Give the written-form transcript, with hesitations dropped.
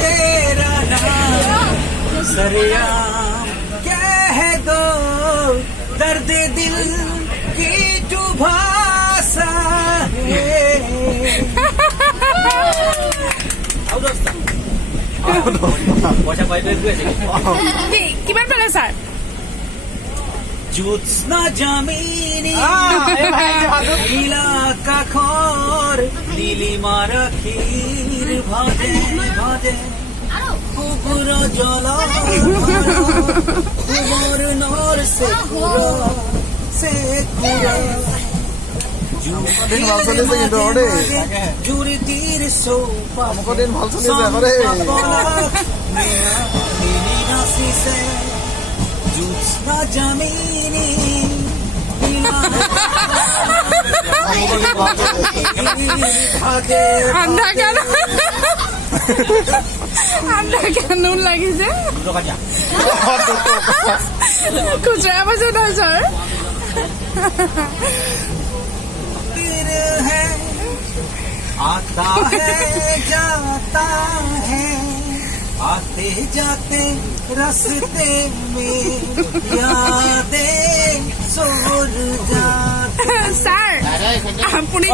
तेरा नाम सरेआम कह दो दर्द दिल की तू भाषा কিমান পালে ছাৰ ज्योत्स्ना जामिनी नीला काखर नीलिमार खीर भाजे भाजे कुकुर जला कुमार नर से कुरा জুড়ি তীর সোপা ज्योत्स्ना जामिनी ঠাণ্ডা কেন নুন লাগিছে খুচুৰা পাইছে নাই ছাৰ आता है जाता है आते जाते रास्ते में यादें सोर जाते ছাৰ আপুনি